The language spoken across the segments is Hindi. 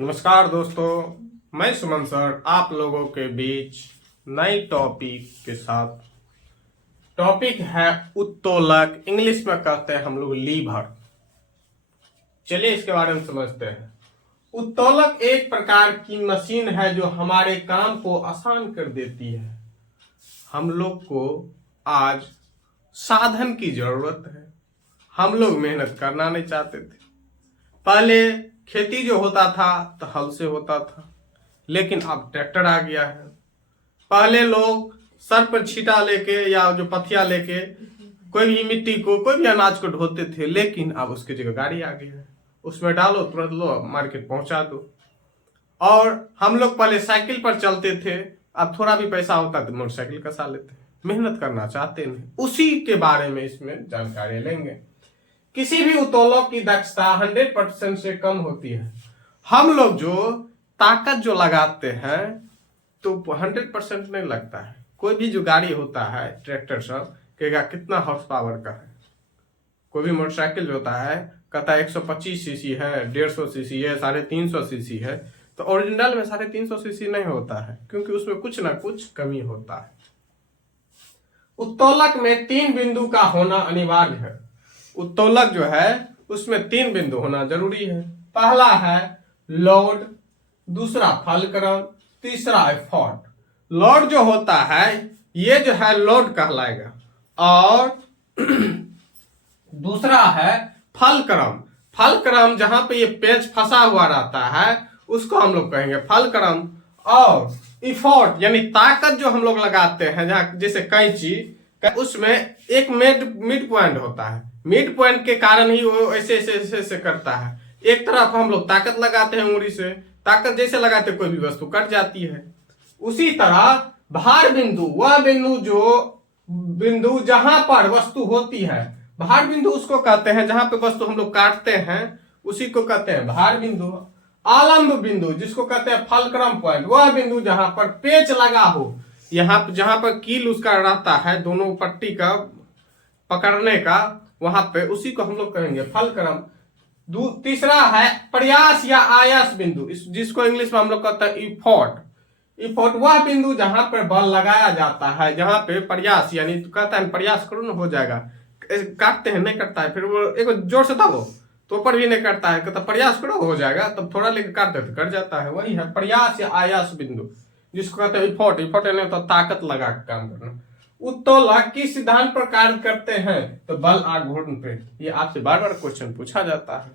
नमस्कार दोस्तों, मैं सुमन सर आप लोगों के बीच नई टॉपिक के साथ। टॉपिक है उत्तोलक, इंग्लिश में कहते हैं हम लोग लीवर। चलिए इसके बारे में समझते हैं। उत्तोलक एक प्रकार की मशीन है जो हमारे काम को आसान कर देती है। हम लोग को आज साधन की जरूरत है। हम लोग मेहनत करना नहीं चाहते थे। पहले खेती जो होता था तो हल से होता था, लेकिन अब ट्रैक्टर आ गया है। पहले लोग सर पर छीटा लेके या जो पथिया लेके कोई भी मिट्टी को, कोई भी अनाज को ढोते थे, लेकिन अब उसकी जगह गाड़ी आ गई है। उसमें डालो, तुरंत लो, मार्केट पहुंचा दो। और हम लोग पहले साइकिल पर चलते थे, अब थोड़ा भी पैसा होता तो मोटरसाइकिल कसा लेते। मेहनत करना चाहते नहीं। उसी के बारे में इसमें जानकारी लेंगे। किसी भी उत्तोलक की दक्षता 100% से कम होती है। हम लोग जो ताकत जो लगाते हैं तो 100% नहीं लगता है। कोई भी जो गाड़ी होता है, ट्रैक्टर सब कहेगा कितना हॉर्स पावर का है। कोई भी मोटरसाइकिल जो होता है कहता है 125 सीसी है, 150 सीसी है, 350 सीसी है। तो ओरिजिनल में 350 सीसी नहीं होता है, क्योंकि उसमें कुछ ना कुछ कमी होता है। उत्तोलक में 3 बिंदु का होना अनिवार्य है। उत्तोलक जो है उसमें 3 बिंदु होना जरूरी है। पहला है लोड, दूसरा फलक्रम, तीसरा एफर्ट। लोड जो होता है ये जो है लोड कहलाएगा, और दूसरा है फलक्रम। फलक्रम जहां पे ये पेंच फंसा हुआ रहता है उसको हम लोग कहेंगे फलक्रम। और इफोर्ट यानी ताकत जो हम लोग लगाते हैं, जहां जैसे कैंची, उसमें एक मिड पॉइंट होता है। मिड पॉइंट के कारण ही वो ऐसे ऐसे ऐसे ऐसे करता है। एक तरफ हम लोग ताकत लगाते हैं उंगली से, ताकत जैसे लगाते कोई भी वस्तु कट जाती है। उसी तरह भार बिंदु, वह बिंदु जहां पर वस्तु होती है, भार बिंदु उसको कहते हैं। जहां पे वस्तु हम लोग काटते हैं उसी को कहते हैं भार बिंदु। आलंब बिंदु जिसको कहते हैं फलक्रम पॉइंट, वह बिंदु जहां पर पेच लगा हो, यहाँ जहां पर कील उसका रहता है दोनों पट्टी का पकड़ने का, वहां पे उसी को हम लोग कहेंगे फलक्रम। तीसरा है प्रयास या आयास बिंदु, जिसको इंग्लिश में हम लोग कहते हैं इफोर्ट। इफोर्ट वह बिंदु जहां पर बल लगाया जाता है, जहां पे प्रयास यानी तो कहता है प्रयास करो ना हो जाएगा, काटते हैं नहीं करता है, फिर वो एक जोर से दबो तो ऊपर भी नहीं करता है, कहता प्रयास करो हो जाएगा, तब थोड़ा लेकर काटते तो कट जाता है। वही है प्रयास या आयास बिंदु, जिसको कहते हैं इफोर्ट। इफोर्ट यानी तो ताकत लगा काम करना। उत्तोलक किस सिद्धांत पर कार्य करते हैं? तो बल आघूर्ण पे। ये आपसे बार बार क्वेश्चन पूछा जाता है।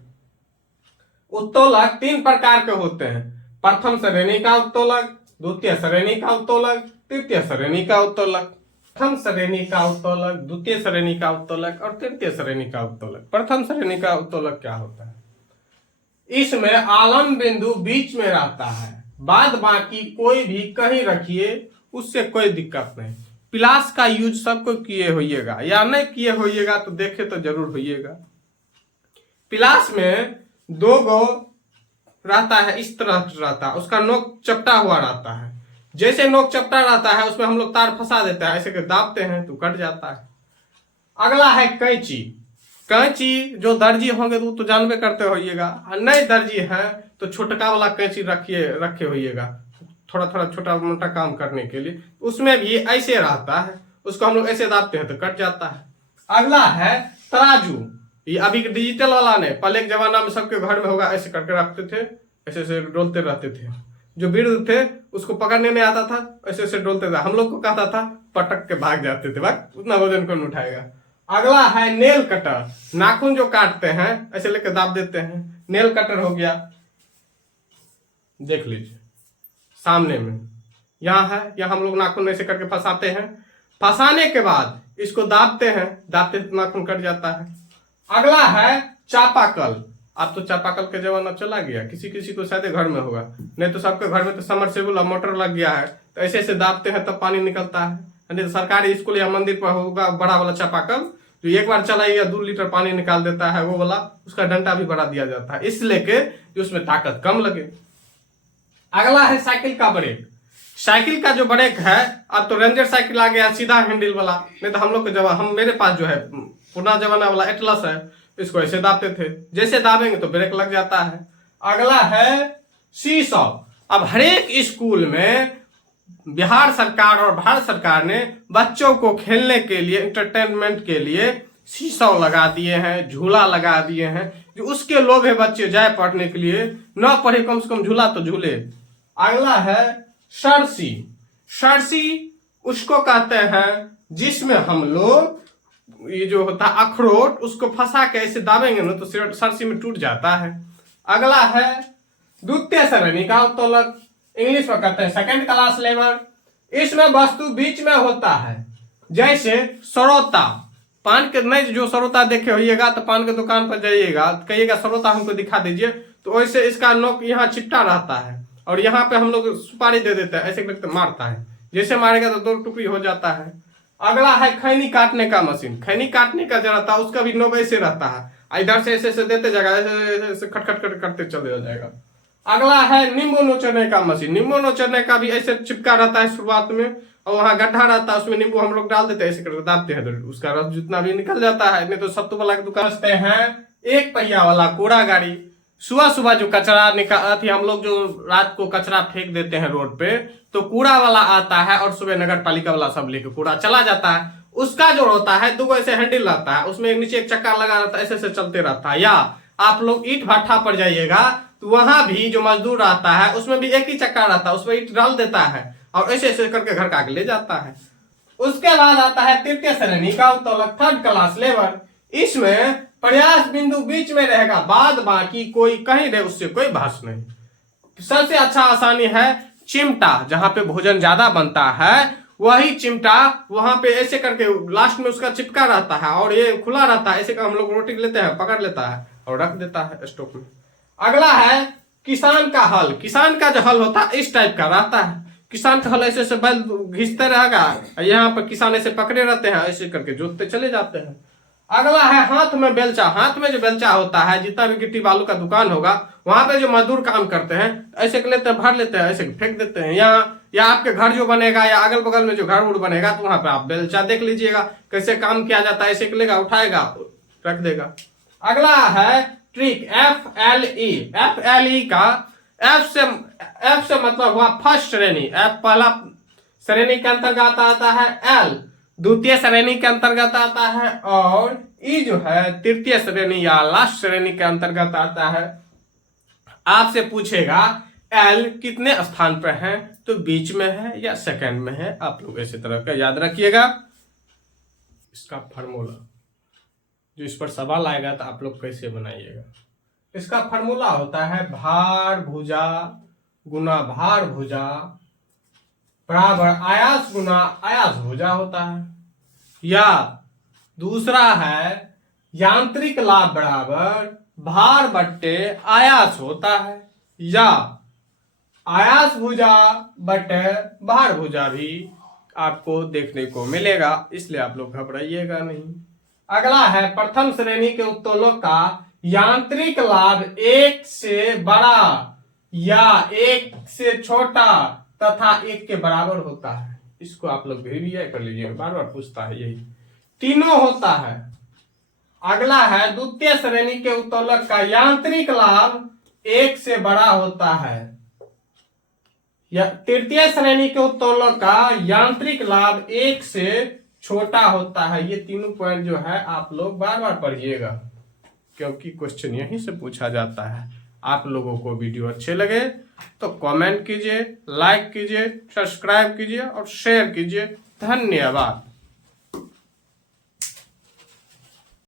उत्तोलक 3 प्रकार के होते हैं। प्रथम श्रेणी का उत्तोलक, द्वितीय श्रेणी का उत्तोलक, तृतीय श्रेणी का उत्तोलक। प्रथम श्रेणी का उत्तोलक, द्वितीय श्रेणी का उत्तोलक और तृतीय श्रेणी का उत्तोलक। प्रथम श्रेणी का उत्तोलक क्या होता है? इसमें आलम्ब बिंदु बीच में रहता है, बाद बाकी कोई भी कहीं रखिए, उससे कोई दिक्कत नहीं। प्लास का यूज सबको किए होइएगा, या नहीं किए होइएगा तो देखे तो जरूर होइएगा। प्लास में 2 गो रहता है, इस तरह रहता है, उसका नोक चपटा हुआ रहता है। जैसे नोक चपटा रहता है उसमें हम लोग तार फंसा देते हैं, ऐसे के दाबते हैं तो कट जाता है। अगला है कैंची। कैंची जो दर्जी होंगे तो जानबे करते होइएगा, नहीं दर्जी है तो छोटका वाला कैंची रखे होइएगा, थोड़ा थोड़ा छोटा मोटा काम करने के लिए। उसमें भी ऐसे रहता है, उसको हम लोग ऐसे दाबते हैं तो कट जाता है। अगला है तराजू। ये अभी डिजिटल वाला नहीं, पहले के जमाना में सबके घर में होगा, ऐसे करके रखते थे, ऐसे ऐसे डोलते रहते थे। जो वृद्ध थे उसको पकड़ने नहीं आता था, ऐसे ऐसे डोलते थे। हम लोग को कहता था पटक के भाग जाते थे, भाग उतना वजन कौन उठाएगा। अगला है नेल कटर। नाखून जो काटते हैं ऐसे लेके दाब देते हैं, नेल कटर हो गया। देख लीजिए सामने में यहाँ है, यहाँ हम लोग नाखून ऐसे करके फंसाते हैं। फंसाने के बाद इसको दाबते हैं, दाबते तो नाखून कट जाता है। अगला है चापाकल। अब तो चापाकल के जमाना चला गया, किसी किसी को शायद घर में होगा, नहीं तो सबके घर में तो समरसेबुल मोटर लग गया है, तो ऐसे ऐसे दाबते हैं तब पानी निकलता है। नहीं तो सरकारी स्कूल या मंदिर पर होगा बड़ा वाला चापाकल, जो एक बार चलाइएगा 2 लीटर पानी निकाल देता है, वो वाला। उसका डंडा भी बढ़ा दिया जाता है इसलिए कि उसमें ताकत कम लगे। अगला है साइकिल का ब्रेक। साइकिल का जो ब्रेक है, अब तो रेंजर साइकिल आ गया सीधा हैंडल वाला, नहीं तो हम लोग के जमाना, मेरे पास जो है पुराना जमाना वाला एटलस है, इसको ऐसे दाबते थे, जैसे दाबेंगे तो ब्रेक लग जाता है। अगला है सीसॉ। अब हर एक स्कूल में बिहार सरकार और भारत सरकार ने बच्चों को खेलने के लिए, एंटरटेनमेंट के लिए सीसॉ लगा दिए हैं, झूला लगा दिए हैं, कि उसके लोग है बच्चे जाए पढ़ने के लिए, न पढ़े कम से कम झूला तो झूले। अगला है सरसी। सरसी उसको कहते हैं जिसमें हम लोग ये जो होता है अखरोट, उसको फंसा के ऐसे दाबेंगे ना तो सरसी में टूट जाता है। अगला है द्वितीय श्रेणी का उत्तोलक, इंग्लिश में कहते हैं सेकेंड क्लास लेवल। इसमें वस्तु बीच में होता है, जैसे सरोता। पान के नहीं, जो सरोता देखे होइएगा तो पान के दुकान पर जाइएगा, कहिएगा सरोता हमको दिखा दीजिए, तो वैसे इसका नोक यहाँ चिपटा रहता है और यहाँ पे हम लोग सुपारी दे देते हैं, ऐसे करके मारता है, जैसे मारेगा तो 2 टुकड़ी हो जाता है। अगला है खैनी काटने का मशीन। खैनी काटने का जो रहता है उसका भी नोक ऐसे रहता है, इधर से ऐसे देते जाएगा, ऐसे खटखट खट करते चले जाएगा। अगला है नींबू नोचने का मशीन। नींबू नोचने का भी ऐसे चिपका रहता है शुरुआत में, और वहां गड्ढा रहता है, उसमें नींबू हम लोग डाल देते हैं, ऐसे करके दाबते हैं तो उसका रस जितना भी निकल जाता है। नहीं तो सत्तू वाला की दुकान हैं एक पहिया वाला कूड़ा गाड़ी। सुबह सुबह जो कचरा निकाल थी, हम लोग जो रात को कचरा फेंक देते हैं रोड पे, तो कूड़ा वाला आता है और सुबह नगर पालिका वाला सब लेके कूड़ा चला जाता है। उसका जो होता है 2 ऐसे हैंडल रहता है, उसमें नीचे एक चक्का लगा रहता है, ऐसे ऐसे चलते रहता है। या आप लोग ईट भट्ठा पर जाइएगा तो वहां भी जो मजदूर रहता है उसमें भी एक ही चक्का रहता है, उसमें ईट डाल देता है और ऐसे ऐसे करके घर का आगे ले जाता है। उसके बाद आता है तृतीय श्रेणी का उत्तोलक, थर्ड क्लास लेवल। इसमें प्रयास बिंदु बीच में रहेगा, बाद बाकी कोई कहीं रहे उससे कोई बहस नहीं। सबसे अच्छा आसानी है चिमटा, जहां पे भोजन ज्यादा बनता है वही चिमटा वहां पे ऐसे करके लास्ट में उसका चिपका रहता है और ये खुला रहता है, ऐसे का हम लोग रोटी लेते हैं, पकड़ लेता है और रख देता है स्टोव में। अगला है किसान का हल। किसान का जो हल होता है इस टाइप का रहता है। किसान का हल ऐसे ऐसे बैल घिसते रहेगा, यहाँ पर किसान ऐसे पकड़े रहते हैं, ऐसे करके जोतते चले जाते हैं। अगला है हाथ में बेलचा। हाथ में जो बेलचा होता है, जितना भी गिट्टी बालू का दुकान होगा वहां पे जो मजदूर काम करते हैं ऐसे कर लेते हैं, भर लेते हैं, ऐसे फेंक देते हैं। या आपके घर जो बनेगा या अगल बगल में जो घर उड़ बनेगा तो वहां पे आप बेलचा देख लीजिएगा कैसे काम किया जाता है, ऐसे लेगा, उठाएगा, रख देगा। अगला है ट्रिक, FLE। FLE का F से मतलब हुआ फर्स्ट श्रेणी, F पहला श्रेणी के अंतर्गत आता है, L द्वितीय श्रेणी के अंतर्गत आता है और ई जो है तृतीय श्रेणी या लास्ट श्रेणी के अंतर्गत आता है। आपसे पूछेगा L कितने स्थान पर है, तो बीच में है या सेकंड में है, आप लोग इसी तरह का याद रखिएगा। इसका फार्मूला जो इस पर सवाल आएगा तो आप लोग कैसे बनाइएगा। इसका फार्मूला होता है भार भुजा गुना भार भुजा बराबर आयास गुना आयास भुजा होता है। या दूसरा है यांत्रिक लाभ बराबर भार बट्टे आयास होता है, या आयास भुजा बट्टे भार भुजा भी आपको देखने को मिलेगा, इसलिए आप लोग घबराइएगा नहीं। अगला है प्रथम श्रेणी के उत्तोलक का यांत्रिक लाभ 1 से बड़ा या 1 से छोटा तथा 1 के बराबर होता है। इसको आप लोग वेरीफाई कर लीजिए, बार बार पूछता है, यही तीनों होता है। अगला है द्वितीय श्रेणी के उत्तोलक का यांत्रिक लाभ 1 से बड़ा होता है, या तृतीय श्रेणी के उत्तोलक का यांत्रिक लाभ 1 से छोटा होता है। ये तीनों पॉइंट जो है आप लोग बार बार पढ़िएगा, क्योंकि क्वेश्चन यहीं से पूछा जाता है। आप लोगों को वीडियो अच्छे लगे तो कमेंट कीजिए, लाइक कीजिए, सब्सक्राइब कीजिए और शेयर कीजिए। धन्यवाद।